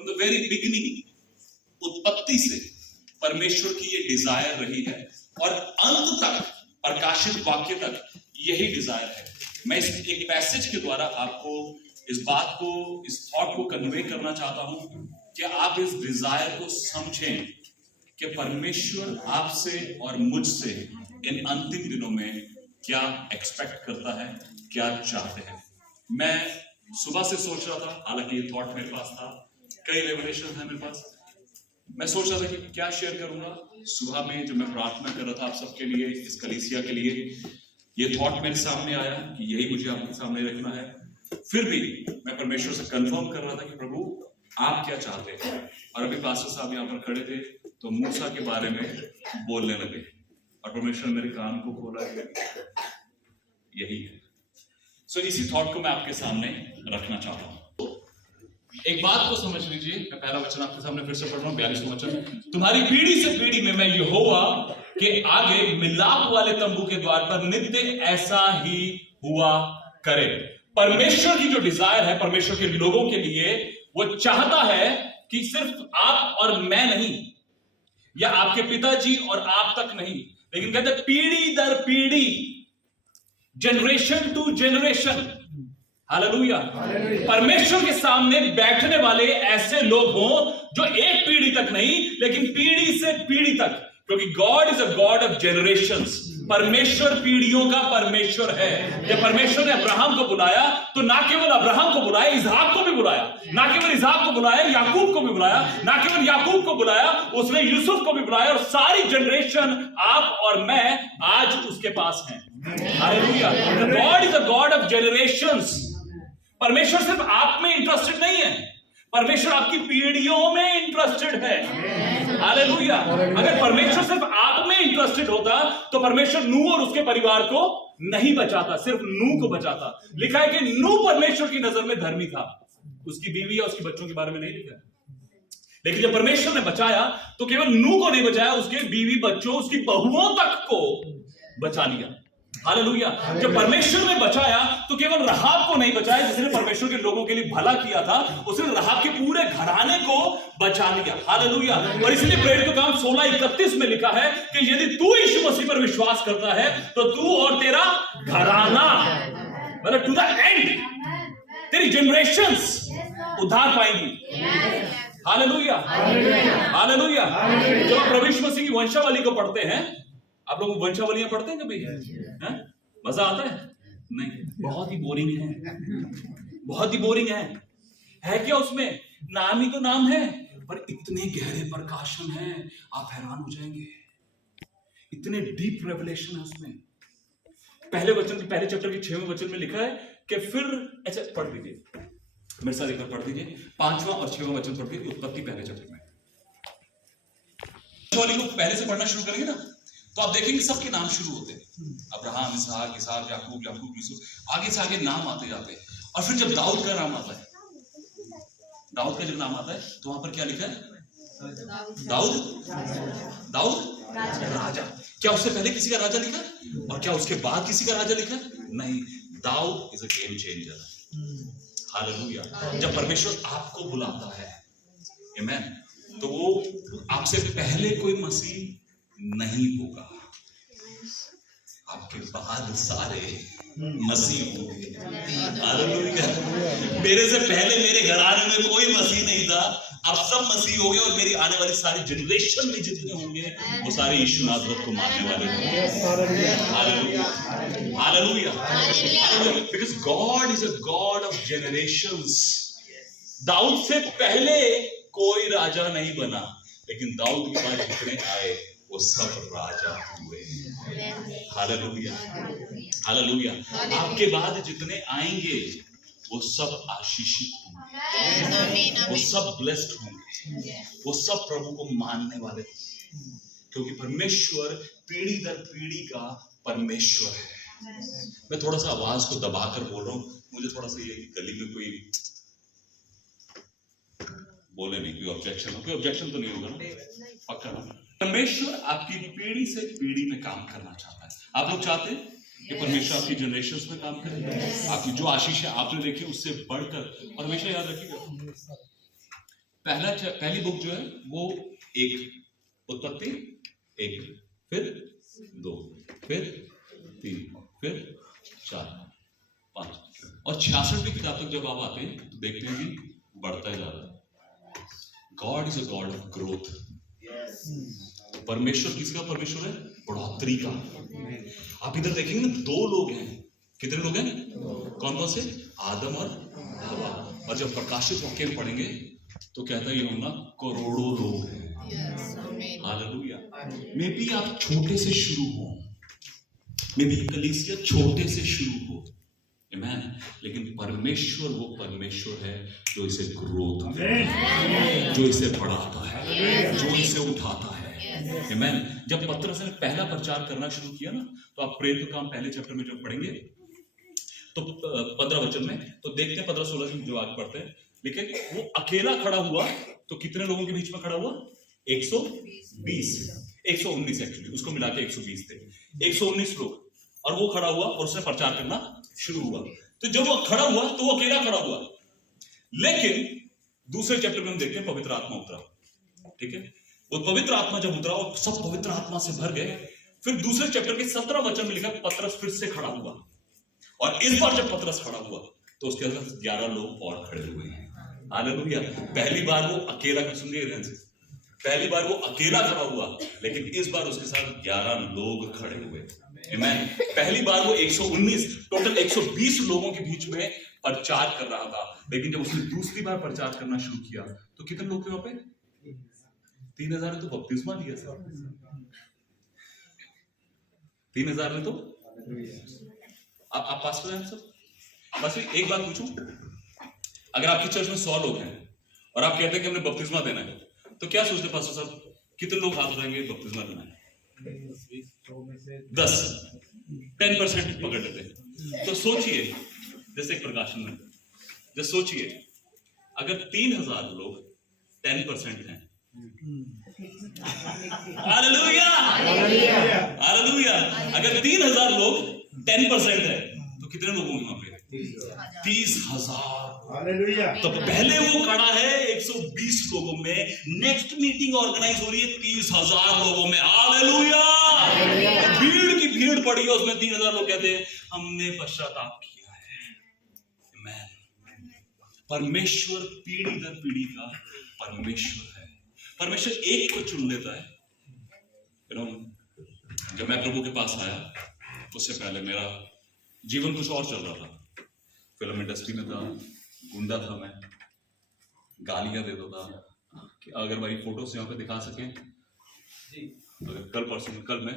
From the very beginning, उत्पत्ति से परमेश्वर की ये डिजायर रही है और अंत तक, प्रकाशित वाक्य तक यही डिजायर है। मैं इस एक पैसेज के द्वारा आपको इस बात को, इस थॉट को कन्वे करना चाहता हूं कि आप इस डिजायर को समझें कि परमेश्वर आपसे और मुझसे इन अंतिम दिनों में क्या एक्सपेक्ट करता है, क्या चाहते हैं। मैं सुबह से सोच रहा था, हालांकि ये थॉट मेरे पास था, कई रेवलेशन है मेरे पास। मैं सोच रहा था कि क्या शेयर करूंगा। सुबह में जब मैं प्रार्थना कर रहा था आप सबके लिए, इस कलीसिया के लिए, ये थॉट मेरे सामने आया कि यही मुझे आपके सामने रखना है। फिर भी मैं परमेश्वर से कंफर्म कर रहा था कि प्रभु आप क्या चाहते हैं। और अभी पास्टर साहब यहाँ पर खड़े थे तो मूसा के बारे में बोलने लगे और परमेश्वर मेरे कान को खोला है, यही है। सो इसी थॉट को मैं आपके सामने रखना चाहता हूं। एक बात को समझ लीजिए, मैं पहला वचन आपके सामने फिर से पढ़ रहा हूं, 42वां वचन। तुम्हारी पीढ़ी से पीढ़ी में मैं यहोवा के आगे मिलाप वाले तंबू के द्वार पर नित्य ऐसा ही हुआ करे। परमेश्वर की जो डिजायर है परमेश्वर के लोगों के लिए, वो चाहता है कि सिर्फ आप और मैं नहीं, या आपके पिताजी और आप तक नहीं, लेकिन कहते पीढ़ी दर पीढ़ी, जनरेशन टू जनरेशन, हालेलुया, परमेश्वर के सामने बैठने वाले ऐसे लोग हों जो एक पीढ़ी तक नहीं लेकिन पीढ़ी से पीढ़ी तक, क्योंकि God is a God of generations. परमेश्वर पीढ़ियों का परमेश्वर है। जब परमेश्वर ने अब्राहम को बुलाया तो ना केवल अब्राहम को बुलाया, इसहाक को भी बुलाया, ना केवल इसहाक को बुलाया, याकूब को भी बुलाया, ना केवल याकूब को बुलाया, उसने यूसुफ को भी बुलाया, और सारी जनरेशन आप और मैं आज उसके पास हैं। Hallelujah. God is a God of generations. परमेश्वर सिर्फ आप में इंटरेस्टेड नहीं है, परमेश्वर आपकी पीढ़ियों में इंटरेस्टेड है। हालेलुया। अगर परमेश्वर सिर्फ आप में इंटरेस्टेड होता तो परमेश्वर नूह और उसके परिवार को नहीं बचाता, सिर्फ नूह को बचाता। लिखा है कि नूह परमेश्वर की नजर में धर्मी था, उसकी बीवी या उसके बच्चों के बारे में नहीं लिखा है। लेकिन जब परमेश्वर ने बचाया तो केवल नूह को नहीं बचाया, उसके बीवी बच्चों, उसकी बहुओं तक को बचा लिया। हालेलुया। जब परमेश्वर ने बचाया तो केवल राहाब को नहीं बचाया जिसने परमेश्वर के लोगों के लिए भला किया था, उसने राहाब के पूरे घराने को बचा लिया। हालेलुया। और इसलिए प्रेरित के काम 16:31 में लिखा है कि यदि तू यीशु मसीह पर विश्वास करता है तो तू और तेरा घराना, मतलब टू द एंड, तेरी जनरेशंस उद्धार पाएंगी। Hallelujah, hallelujah. जब आप प्रभु यीशु मसीह की वंशावली को पढ़ते हैं, आप लोग वंशावलियां पढ़ते हैं कभी? मजा आता है? नहीं, बहुत ही बोरिंग है, बहुत ही बोरिंग है क्या उसमें? नाम ही तो नाम है, पर इतने गहरे प्रकाशन है, आप हैरान हो जाएंगे। इतने डीप रेवलेशन है उसमें। पहले वचन, पहले चैप्टर के 6वें वचन में लिखा है कि फिर, ऐसा पढ़ दीजिए मेरे साथ, एक बार पढ़ दीजिए 5वां और 6वां वचन पढ़ दीजिए, उत्पत्ति पहले चैप्टर में। वंशावली को पहले से पढ़ना शुरू करेंगे ना तो आप देखेंगे सबके नाम शुरू होते हैं, अब्राहम, इसहाक, याकूब, यूसुफ, आगे से आगे नाम आते जाते हैं। और फिर जब दाऊद का नाम आता है, दाऊद का जब नाम आता है तो वहां पर क्या लिखा है? दाऊद राजा। क्या उससे पहले किसी का राजा लिखा है? और क्या उसके बाद किसी का राजा लिखा है? नहीं। Daud is a game changer. Hallelujah. जब परमेश्वर आपको बुलाता है, आमीन, तो वो आपसे पहले कोई मसीह नहीं होगा, आपके बाद सारे मसीह होंगे। हालेलुया। मेरे से पहले मेरे घराने में कोई मसीह नहीं था, अब सब मसीह हो गए, और मेरी आने वाली सारी जनरेशन में जितने होंगे वो सारे यीशु नासरत को मानने वाले होंगे। Hallelujah, hallelujah. Because God is a God of generations. Daud से पहले कोई राजा नहीं बना, लेकिन दाऊद के बाद जितने आए वो सब राजा हुए। Hallelujah, hallelujah. आपके बाद जितने आएंगे वो सब आशीषित होंगे, वो सब ब्लेस्ड होंगे, वो सब प्रभु को मानने वाले होंगे, क्योंकि परमेश्वर पीढ़ी दर पीढ़ी का परमेश्वर है। मैं थोड़ा सा आवाज को दबाकर बोल रहा हूँ, मुझे थोड़ा सा ये गली में कोई बोले नहीं, कोई ऑब्जेक्शन तो नहीं होगा ना? पक्का ना? परमेश्वर आपकी पीढ़ी से पीढ़ी में काम करना चाहता है। आप लोग चाहते हैं कि परमेश्वर आपकी जनरेशंस में काम करे? आपकी जो आशीष है आपने देखी उससे बढ़कर, और हमेशा याद रखिएगा पहली बुक जो है वो 1, उत्पत्ति 1, फिर 2, फिर 3, फिर 4, 5 और 66वीं किताब तक जब आप आते हैं तो देखते हैं कि बढ़ता ही जा रहा है। God is a God of growth. परमेश्वर किसका परमेश्वर है? बढ़ोतरी का। आप इधर देखेंगे ना, 2 लोग हैं। कितने लोग हैं? कौन कौन से? आदम और हवा। और जब प्रकाशित वाक्य में पढ़ेंगे तो कहता है यूहन्ना करोड़ों लोग हैं। हालेलुया। मे बी आप छोटे से शुरू हो, मे बी कलीसिया छोटे से शुरू हो, आमेन, लेकिन परमेश्वर वो परमेश्वर है जो इसे ग्रोथ में, जो इसे बढ़ाता है, जो इसे उठाता है, आमेन। जब पतरस ने पहला प्रचार करना शुरू किया ना, तो आप प्रेरित काम पहले चैप्टर में जब पढ़ेंगे तो 15 वचन में तो देखते हैं, 15-16 जो आगे पढ़ते हैं, लेकिन वो अकेला खड़ा हुआ तो कितने लोगों के बीच में खड़ा हुआ? 119 एक्चुअली, उसको मिला के 120 थे, 119 लोग। और वो खड़ा हुआ और उसने प्रचार करना शुरू हुआ। तो जब वो खड़ा हुआ तो वो अकेला खड़ा हुआ, लेकिन दूसरे चैप्टर में हम देखते हैं पवित्र आत्मा उतरा। ठीक है, वो पवित्र आत्मा जब उतरा और सब पवित्र आत्मा से भर गए, फिर दूसरे चैप्टर के 17 वचन में लिखा पतरस फिर से खड़ा हुआ। और इस बार जब पतरस खड़ा हुआ तो उसके अंदर 11 लोग और खड़े हुए हैं। हालेलुया। पहली बार वो अकेला, सुनिए पहली बार वो अकेला खड़ा हुआ, लेकिन इस बार उसके साथ 11 लोग खड़े हुए। आमीन। पहली बार वो 119 टोटल 120 लोगों के बीच में प्रचार कर रहा था, लेकिन जब उसने दूसरी बार प्रचार करना शुरू किया तो कितने लोग थे वहां पे? 3000 ने तो बपतिस्मा लिया सर, 3000 ने तो। आप पास्टर हैं सर, बस एक बात पूछूं, अगर आपकी चर्च में 100 लोग हैं और आप कहते हैं कि हमने बपतिस्मा देना है, तो क्या सोचते पास्टर साहब, कितने लोग हाथ उठाएंगे बपतिस्मा देना है? 10% पकड़ लेते हैं। तो सोचिए, जैसे एक प्रकाशन में, जैसे सोचिए अगर 3000 लोग 10% हैं, हालेलुया हालेलुया, अगर 3000 लोग 10% है तो कितने लोग होंगे वहां पे? 30,000। तो पहले वो खड़ा है 120 लोगों में, नेक्स्ट मीटिंग ऑर्गेनाइज हो रही है 30,000 लोगों में। हालेलुया। भीड़ की भीड़ पड़ी है उसमें, 3000 लोग कहते हैं हमने पश्चाताप किया है। आमीन। परमेश्वर पीढ़ी दर पीढ़ी का परमेश्वर है। परमेश्वर एक को चुन लेता है। जब मैं प्रभु के पास आया उससे पहले मेरा जीवन कुछ और चल रहा था, फिल्म इंडस्ट्री में था, गुंडा था मैं, गालियां देता था। अगर भाई फोटोस यहाँ पे दिखा सकें, अगर कल परसों कल मैं